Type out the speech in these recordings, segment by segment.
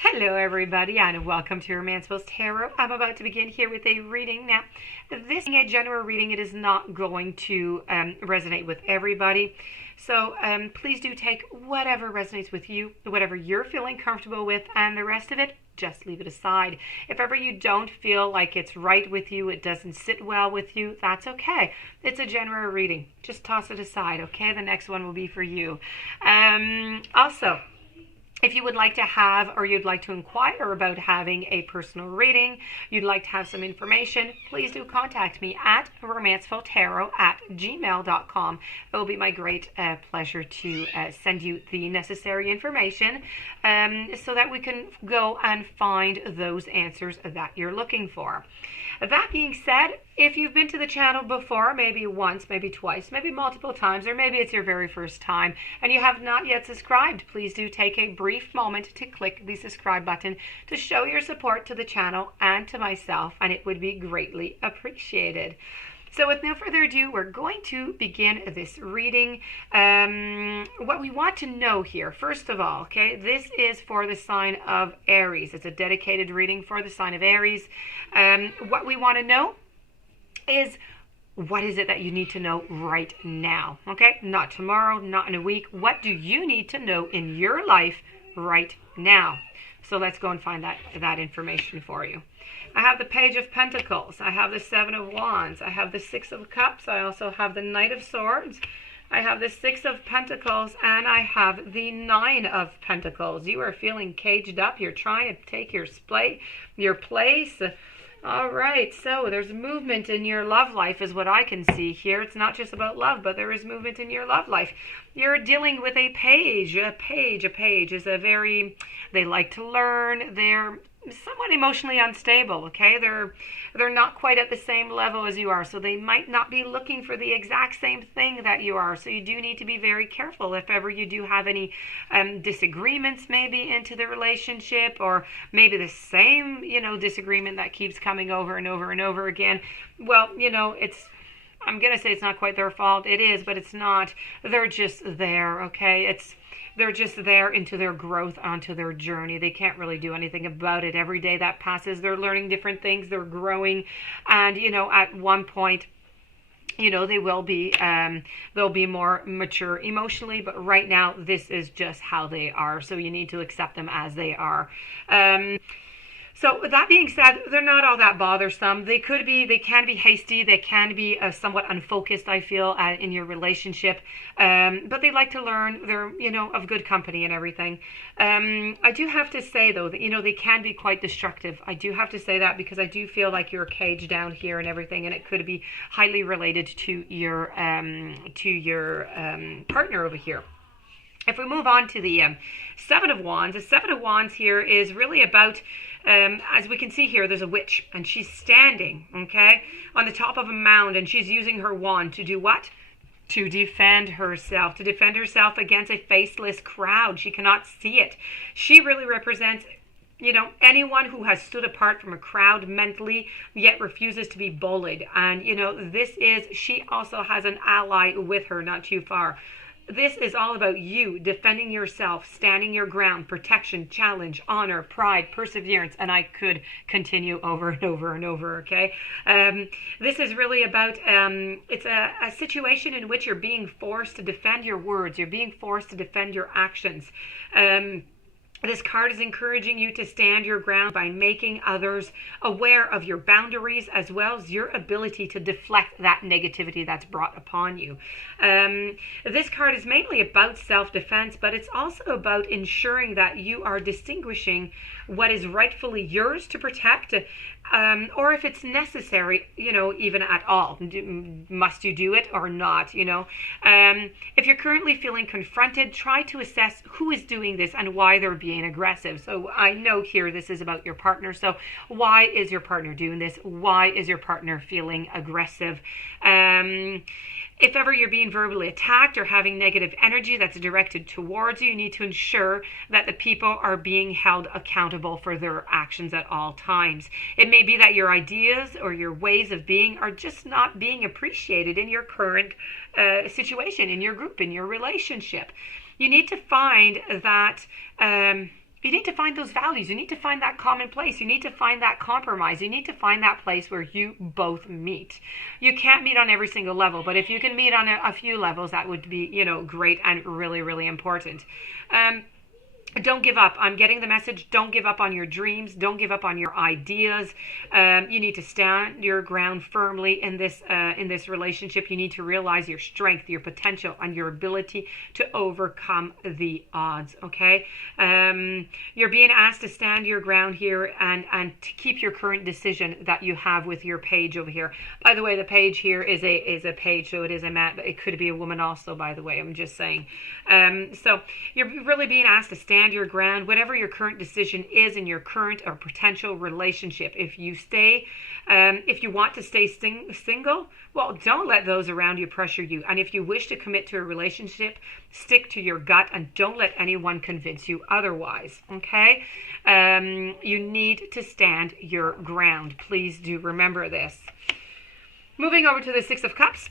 Hello everybody and welcome to Romancefull Tarot. I'm about to begin here with a reading. Now, this being a general reading, it is not going to resonate with everybody. So please do take whatever resonates with you, whatever you're feeling comfortable with, and the rest of it, just leave it aside. If ever you don't feel like it's right with you, it doesn't sit well with you, that's okay. It's a general reading. Just toss it aside, okay? The next one will be for you. Also, if you would like to have or you'd like to inquire about having a personal reading, you'd like to have some information, please do contact me at romancefulltarot@gmail.com. It will be my great pleasure to send you the necessary information so that we can go and find those answers that you're looking for. That being said, if you've been to the channel before, maybe once, maybe twice, maybe multiple times, or maybe it's your very first time, and you have not yet subscribed, please do take a brief moment to click the subscribe button to show your support to the channel and to myself, and it would be greatly appreciated. So with no further ado, we're going to begin this reading. What we want to know here, first of all, okay, this is for the sign of Aries. It's a dedicated reading for the sign of Aries. What we want to know is, what is it that you need to know right now? Okay, not tomorrow, not in a week. What do you need to know in your life right now? So let's go and find that information for you. I have the Page of Pentacles. I have the Seven of Wands. I have the Six of Cups. I also have the Knight of Swords. I have the Six of Pentacles, and I have the Nine of Pentacles. You are feeling caged up. You're trying to take your place. All right, so there's movement in your love life is what I can see here. It's not just about love, but there is movement in your love life. You're dealing with a page. A page is they like to learn. They're somewhat emotionally unstable, okay? They're not quite at the same level as you are, so they might not be looking for the exact same thing that you are. So you do need to be very careful if ever you do have any disagreements maybe into the relationship, or maybe the same, disagreement that keeps coming over and over and over again. Well, I'm going to say it's not quite their fault. It is, but it's not. They're just there, okay? They're just there into their growth, onto their journey. They can't really do anything about it. Every day that passes, they're learning different things. They're growing. And, at one point, they will be, they'll be more mature emotionally. But right now, this is just how they are. So you need to accept them as they are. So with that being said, they're not all that bothersome. They can be hasty. They can be somewhat unfocused, I feel, in your relationship. But they like to learn. They're, of good company and everything. I do have to say, though, that, they can be quite destructive. I do have to say that because I do feel like you're caged down here and everything, and it could be highly related to your partner over here. If we move on to the Seven of Wands, the Seven of Wands here is really about, as we can see here, there's a witch, and she's standing, okay, on the top of a mound, and she's using her wand to do what? To defend herself against a faceless crowd. She cannot see it. She really represents, anyone who has stood apart from a crowd mentally, yet refuses to be bullied. And, she also has an ally with her not too far. This is all about you defending yourself, standing your ground, protection, challenge, honor, pride, perseverance, and I could continue over and over and over, okay? This is really about, it's a situation in which you're being forced to defend your words. You're being forced to defend your actions. This card is encouraging you to stand your ground by making others aware of your boundaries, as well as your ability to deflect that negativity that's brought upon you. This card is mainly about self-defense, but it's also about ensuring that you are distinguishing what is rightfully yours to protect, or if it's necessary, even at all. Must you do it or not, If you're currently feeling confronted, try to assess who is doing this and why they're being aggressive. So I know here this is about your partner. So why is your partner doing this? Why is your partner feeling aggressive? If ever you're being verbally attacked or having negative energy that's directed towards you, you need to ensure that the people are being held accountable for their actions at all times. It may be that your ideas or your ways of being are just not being appreciated in your current situation, in your group, in your relationship. You need to find that You need to find those values. You need to find that common place. You need to find that compromise. You need to find that place where you both meet. You can't meet on every single level, but if you can meet on a few levels, that would be, great and really, really important. Don't give up. I'm getting the message. Don't give up on your dreams. Don't give up on your ideas. You need to stand your ground firmly in this relationship. You need to realize your strength, your potential, and your ability to overcome the odds. Okay. You're being asked to stand your ground here and to keep your current decision that you have with your page over here. By the way, the page here is a page, so it is a man. It could be a woman also. By the way, I'm just saying. So you're really being asked to stand your ground, whatever your current decision is in your current or potential relationship. If you want to stay single, well, don't let those around you pressure you. And if you wish to commit to a relationship, stick to your gut and don't let anyone convince you otherwise. Okay? You need to stand your ground. Please do remember this. Moving over to the Six of Cups.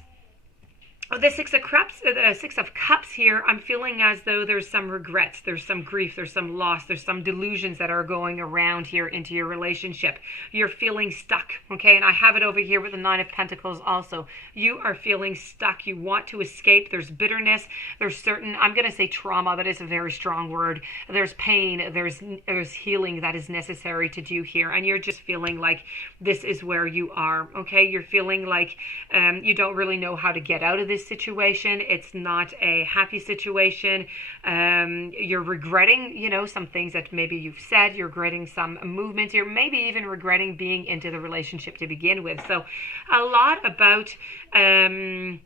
The Six of Cups here, I'm feeling as though there's some regrets, there's some grief, there's some loss, there's some delusions that are going around here into your relationship. You're feeling stuck, okay? And I have it over here with the Nine of Pentacles also. You are feeling stuck. You want to escape. There's bitterness. There's certain, I'm going to say trauma, but it's a very strong word. There's pain. There's healing that is necessary to do here. And you're just feeling like this is where you are, okay? You're feeling like you don't really know how to get out of this situation. It's not a happy situation. You're regretting, some things that maybe you've said. You're regretting some movements. You're maybe even regretting being into the relationship to begin with. So a lot about and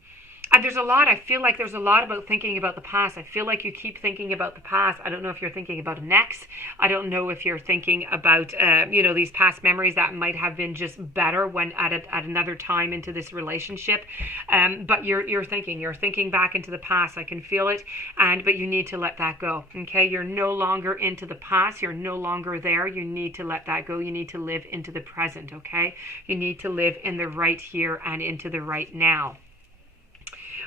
I feel like there's a lot about thinking about the past. I feel like you keep thinking about the past. I don't know if you're thinking about an ex. I don't know if you're thinking about, these past memories that might have been just better when at another time into this relationship. But you're thinking back into the past. I can feel it. But you need to let that go. Okay. You're no longer into the past. You're no longer there. You need to let that go. You need to live into the present. Okay. You need to live in the right here and into the right now.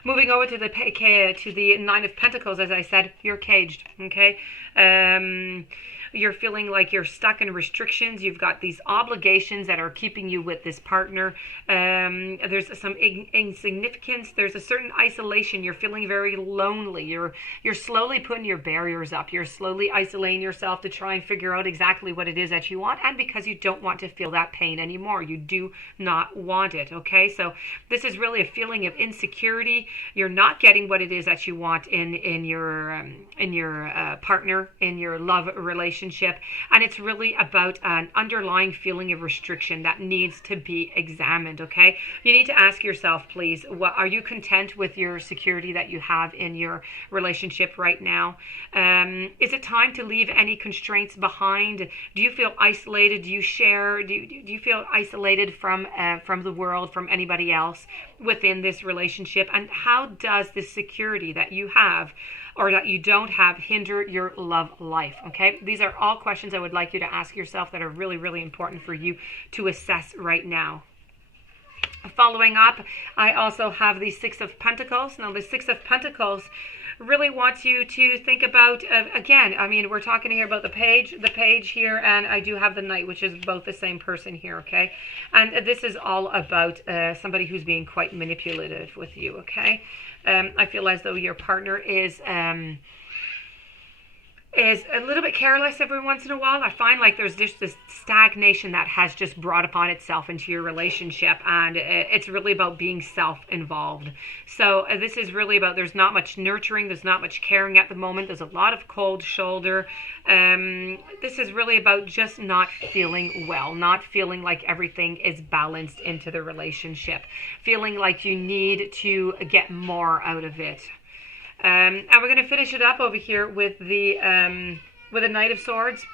Moving over to the Nine of Pentacles, as I said, you're caged, okay? You're feeling like you're stuck in restrictions. You've got these obligations that are keeping you with this partner. There's some insignificance. There's a certain isolation. You're feeling very lonely. You're slowly putting your barriers up. You're slowly isolating yourself to try and figure out exactly what it is that you want, and because you don't want to feel that pain anymore. You do not want it, okay? So this is really a feeling of insecurity. You're not getting what it is that you want in your partner, in your love relationship. And it's really about an underlying feeling of restriction that needs to be examined, okay? You need to ask yourself, please, are you content with your security that you have in your relationship right now? Is it time to leave any constraints behind? Do you feel isolated? Do you share? Do you feel isolated from the world, from anybody else within this relationship? And how does this security that you have or that you don't have hinder your love life? Okay, these are all questions I would like you to ask yourself that are really, really important for you to assess right now. Following up, I also have the Six of Pentacles. Now, the Six of Pentacles really wants you to think about, again, I mean, we're talking here about the page here, and I do have the Knight, which is both the same person here, okay? And this is all about somebody who's being quite manipulative with you, okay? I feel as though your partner is a little bit careless every once in a while. I find like there's just this stagnation that has just brought upon itself into your relationship, and it's really about being self-involved. So this is really about, there's not much nurturing, there's not much caring at the moment, there's a lot of cold shoulder. This is really about just not feeling well, not feeling like everything is balanced into the relationship, feeling like you need to get more out of it. And we're going to finish it up over here with the Knight of Swords.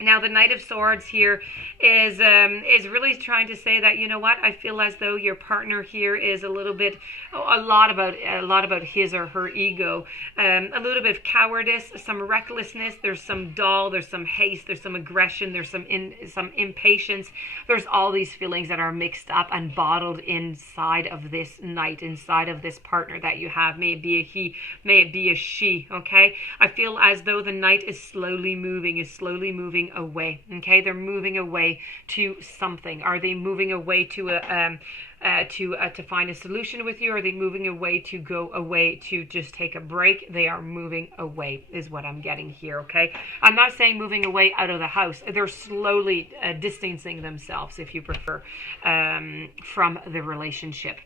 Now, the Knight of Swords here is really trying to say that, you know what, I feel as though your partner here is a lot about his or her ego, a little bit of cowardice, some recklessness. There's some there's some haste, there's some aggression, there's some impatience. There's all these feelings that are mixed up and bottled inside of this Knight, inside of this partner that you have. May it be a he, may it be a she. Okay, I feel as though the Knight is slowly moving away. Okay, they're moving away to something. Are they moving away to to find a solution with you? Are they moving away to go away to just take a break? They are moving away is what I'm getting here. Okay, I'm not saying moving away out of the house. They're slowly distancing themselves, if you prefer, from the relationship.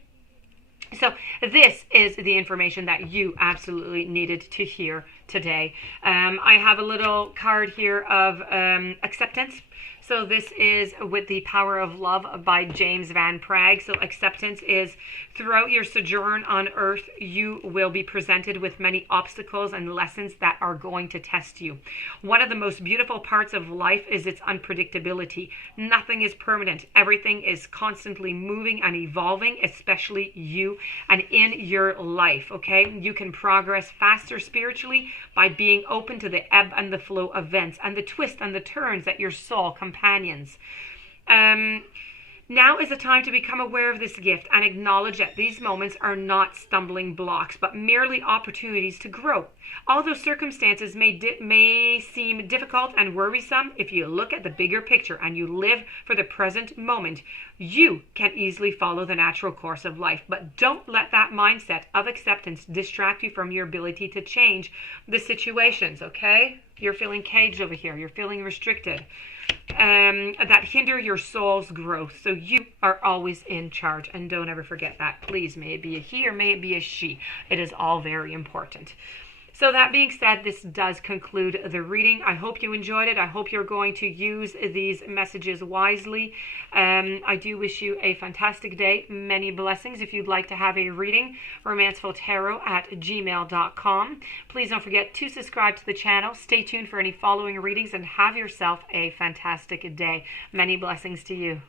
So this is the information that you absolutely needed to hear today. I have a little card here of acceptance. So this is with the Power of Love by James Van Praagh. So acceptance is, throughout your sojourn on earth, you will be presented with many obstacles and lessons that are going to test you. One of the most beautiful parts of life is its unpredictability. Nothing is permanent. Everything is constantly moving and evolving, especially you and in your life. Okay, you can progress faster spiritually by being open to the ebb and the flow of events and the twists and the turns that your soul companions. Now is the time to become aware of this gift and acknowledge that these moments are not stumbling blocks, but merely opportunities to grow. Although circumstances may seem difficult and worrisome, if you look at the bigger picture and you live for the present moment, you can easily follow the natural course of life. But don't let that mindset of acceptance distract you from your ability to change the situations, okay? You're feeling caged over here. You're feeling restricted. That hinder your soul's growth. So you are always in charge. And don't ever forget that. Please, may it be a he or may it be a she. It is all very important. So that being said, this does conclude the reading. I hope you enjoyed it. I hope you're going to use these messages wisely. I do wish you a fantastic day. Many blessings. If you'd like to have a reading, romancefulltarot@gmail.com. Please don't forget to subscribe to the channel. Stay tuned for any following readings and have yourself a fantastic day. Many blessings to you.